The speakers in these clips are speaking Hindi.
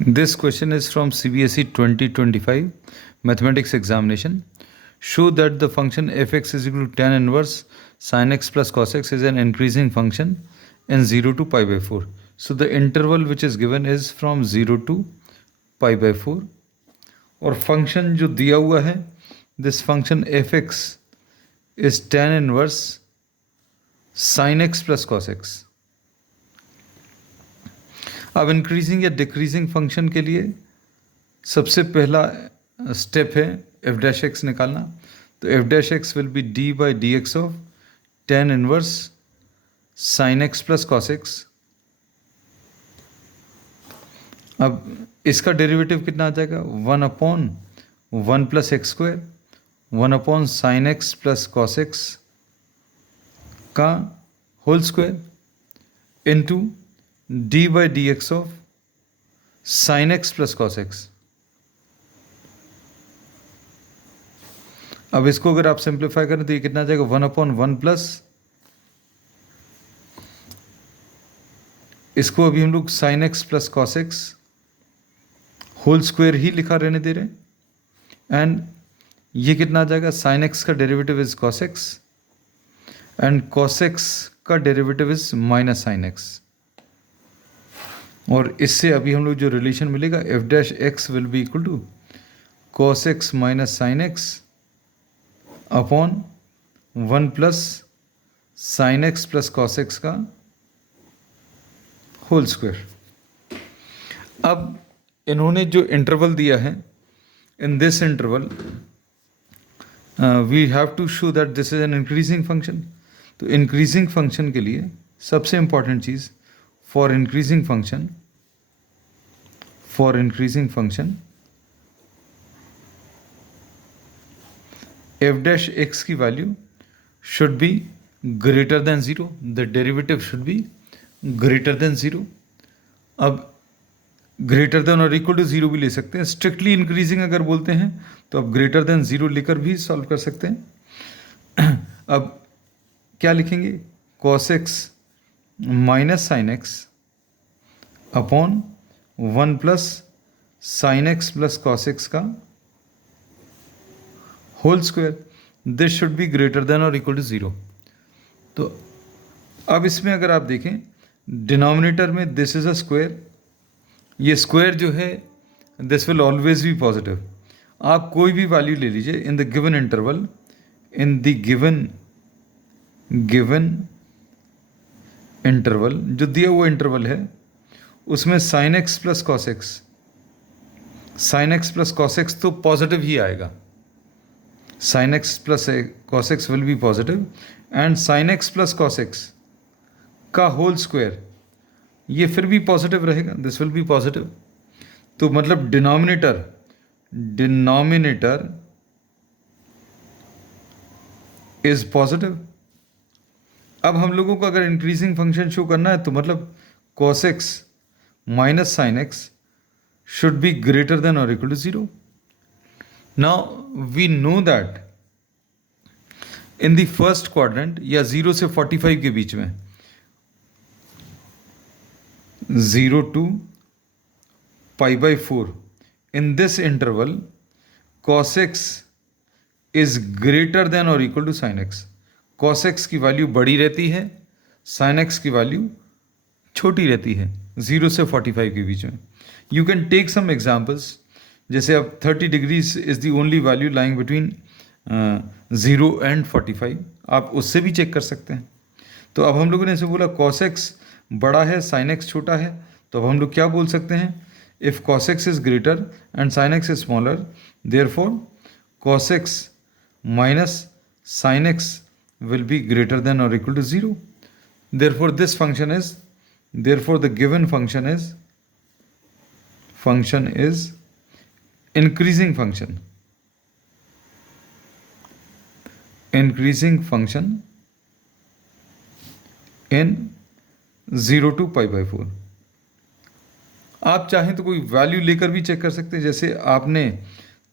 This question is from CBSE 2025 Mathematics Examination. Show that the function fx is equal to tan inverse sin x plus cos x is an increasing function in 0 to pi by 4. So the interval which is given is from 0 to pi by 4. और function जो दिया हुआ है, this function fx is tan inverse sin x plus cos x. अब इंक्रीजिंग या डिक्रीजिंग फंक्शन के लिए सबसे पहला स्टेप है एफ डैश एक्स निकालना. तो f dash x will be d by d x of tan inverse sine x plus cos x. अब इसका डेरिवेटिव कितना आ जाएगा? 1/1 प्लस एक्स स्क्वायर 1/साइन एक्स प्लस कॉस एक्स का whole square into d by d x of sine x plus cos x. अब इसको अगर आप सिंप्लीफाई करें तो ये कितना आ जाएगा? 1/1 प्लस, इसको अभी हम लोग sine x plus cos x whole square ही लिखा रहने दे रहे हैं. एंड ये कितना आ जाएगा? साइन एक्स का derivative is cos x and cos x का derivative is minus sine x. और इससे अभी हम लोग जो रिलेशन मिलेगा f dash x will be equal to cos x minus sine x upon 1 plus sine x plus cos x का होल स्क्वायर. अब इन्होंने जो इंटरवल दिया है, in this interval we have to show that this is an increasing function. तो इंक्रीजिंग फंक्शन के लिए सबसे important cheese, for increasing function f dash x की value should be greater than 0. The derivative should be greater than 0. अब greater than और equal to 0 भी ले सकते हैं. strictly increasing अगर बोलते हैं तो अब greater than 0 लेकर भी सॉल्व कर सकते हैं. अब क्या लिखेंगे? cos x minus sine x upon 1 plus sine x plus cos x का whole square. This should be greater than और इक्वल टू 0. तो अब इसमें अगर आप देखें डिनोमिनेटर में दिस इज अ स्क्वायर. ये स्क्वायर जो है this will always be positive. आप कोई भी वैल्यू ले लीजिए in the given interval, in the given interval जो दिया हुआ इंटरवल है उसमें sine x plus cos x, sign x plus cos x तो पॉजिटिव ही आएगा. Sign x plus cos x will B positive and sign x plus cos x का होल स्क्वायर ये फिर भी पॉजिटिव रहेगा. This will be positive. तो मतलब डिनोमिनेटर इज पॉजिटिव. अब हम लोगों को अगर इंक्रीजिंग फंक्शन शो करना है तो मतलब cos x minus sine x should be greater than और equal to 0. Now we know that in the first quadrant या 0 से 45 के बीच में 0 to pi by 4 in this interval cos x is greater than और equal to sine x. cos x की वैल्यू बड़ी रहती है, sin x की वैल्यू छोटी रहती है 0 से 45 के बीच में. You can take some examples. जैसे अब 30 degrees is the only value lying between 0 and 45. आप उससे भी चेक कर सकते हैं. तो अब हम लोगों ने ऐसे बोला cos x बड़ा है, sin x छोटा है. तो अब हम लोग क्या बोल सकते हैं? If cos x is greater and sin x is smaller, therefore cos x minus sin x will be greater than or equal to 0. Therefore the given function is increasing function in 0 to pi by 4. आप चाहें तो कोई वैल्यू लेकर भी चेक कर सकते हैं. जैसे आपने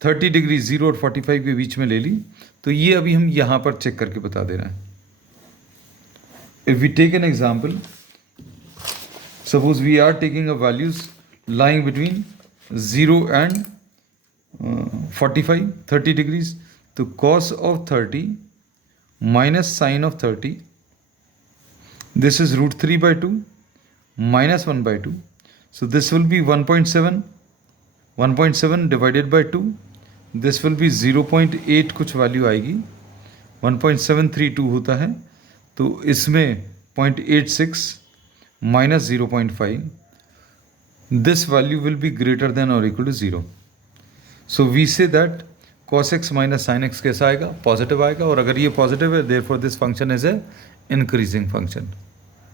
30 डिग्री 0 और 45 के बीच में ले ली, तो ये अभी हम यहाँ पर चेक करके बता दे रहे हैं. If we take an example, suppose we are taking a values lying between 0 and 45, 30 degrees. तो cos of 30 minus sine of 30, this is root 3 by 2 minus 1 by 2. So this will be 1.7, 1.7 divided by 2. This will be 0.8 कुछ वैल्यू आएगी, 1.732 होता है, तो इसमें 0.86 minus 0.5, this value will be greater than or equal to 0. So we say that cos x minus sin x कैसा आएगा, पॉजिटिव आएगा, और अगर ये पॉजिटिव है therefore this function is a increasing function.